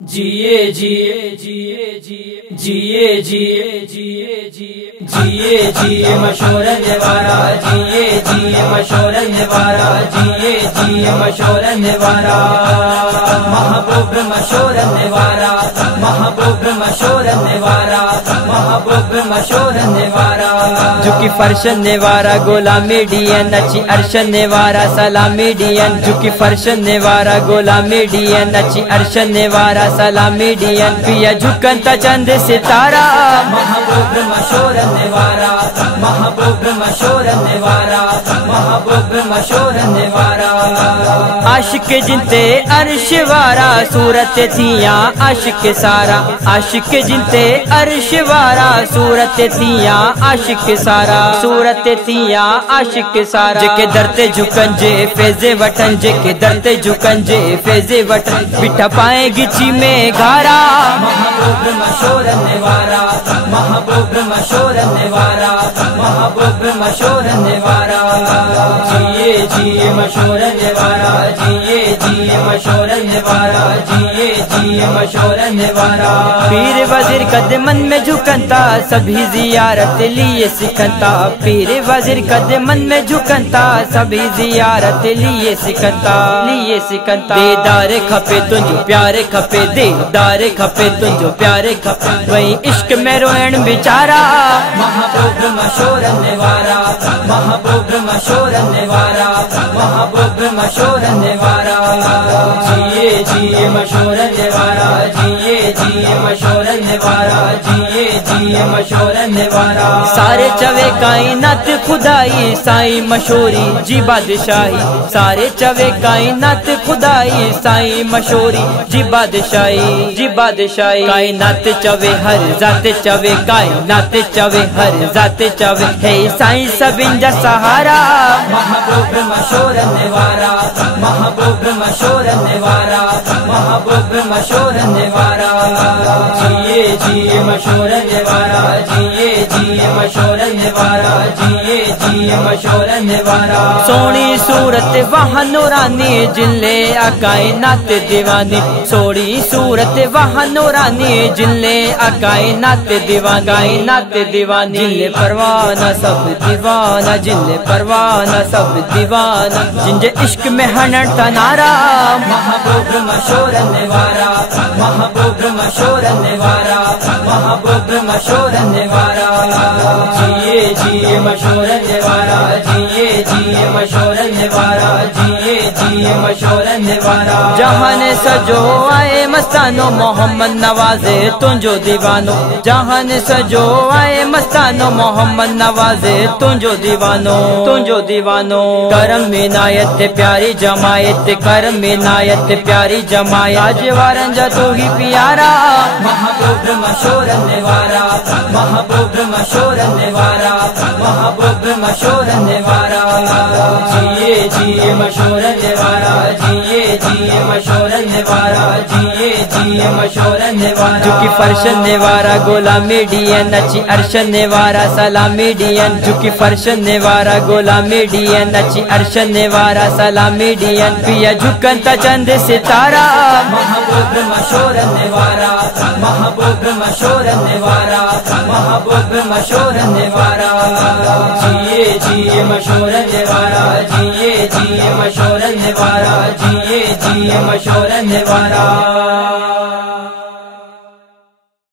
जिए जिए जिए जिए जिए जिए जिए जिए जिए जिए मशोर निवारा जिए जिए मशोर निवारा जिए जिए मशोर निवारा महबूब मशोर निवारा महबूब मशोर निवारा महबूब मशोर निवारा झुकी फर्श निवारा गुलामी डियन अच्छी अर्श निवारा सलामी डियन झुकी फर्श निवारा गुलामी डियन अच्छी अर्श निवारा सलामी डियन पिया झुकंता चंद सितारा महबूब मशोर निवारा महबूब मशोर निवारा महबूब मशोर निवारा आशिक जिनते अर्श वारा सूरत थिया आशिक सारा आशिक जिनते अर्श वारा सूरत थिया आशिक सारा सूरत थिया आशिक सारा जेके दरते झुकन जे फैजे वटन जेके दरते झुकन जे फैजे वटन बिठा पाए गिची में गारा महबूब मशोर निवारा महबूब मशोर निवारा महबूब मशोर निवारा जिए जिए मशोर निवारा जिए जिए मशोर निवारा जिए जिए मशोर निवारा पीर वजीर कदमन में झुकनता सभी जियारत लिए सिखता पीर वजीर कदमन में झुकनता सभी जियारत लिए सिखता दीदार खपे तुझो प्यारे खपे दीदार खपे तुझो प्यारे खपे वही इश्क में रोयण बेचारा महबूब मशोर निवारा महबूब मशोर निवारा महबूब मशोर निवारा जिए जिए मशोर निवारा जिए जिए मशोर निवारा जिए जिए मशोर निवारा सारे चवे कायनात खुदाई साई मशोरी जी बादशाही सारे चवे कायनात खुदाई साई मशोरी जी बादशाही कायनात चवे हर जाते चवे कायनात चवे हर जाते चवे है साई सबिन जा सहारा महबूब मशोर निवारा महबूब मशोर निवारा महबूब मशोर निवारा जिए जिए मशोर निवारा जिए जिए मशोर निवारा जिए जिए मशोर निवारा सोनी सूरत वहाँ नूरानी जिनले कायनात दीवानी सोनी सूरत वहाँ नूरानी जिनले कायनात दीवानी जिनले परवाना सब दीवाना जिनले परवाना सब दीवाना जिनजे इश्क में हनन तनारा महबूब मशोर निवारा महबूब मशोर निवारा महबूब मशोर निवारा जिए जिए मशोर निवारा जिए जिए मशोर निवारा जिए जिए मशोर निवारा जहान सजो आए मस्तानो मोहम्मद नवाजे तुझो दीवानो जहान सजो आए मस्तानो मोहम्मद नवाजे तुझो दीवानो करम विनायत प्यारी जमायत करम विनायत प्यारी जमायत आज वारंजा तो ही प्यारा महबूब मशोर निवारा महबूब मशोर निवारा महबूब मशोर निवारा जिए जिए मशोर निवारा जिए जिए मशोर निवारा जिए जिए मशोर निवारा झुकी फर्श निवारा गुलामी डियन अच्छी अर्श निवारा सलामी डियन झुकी फर्श निवारा गुलामी डियन अच्छी अर्श निवारा सलामी डियन पिया झुकंता चंद सितारा महबूब मशोर निवारा महबूब मशोर निवारा महबूब मशोर निवारा जिए जिए मशोर निवारा जिए जिए मशोर निवारा जिए जिए मशोर निवारा।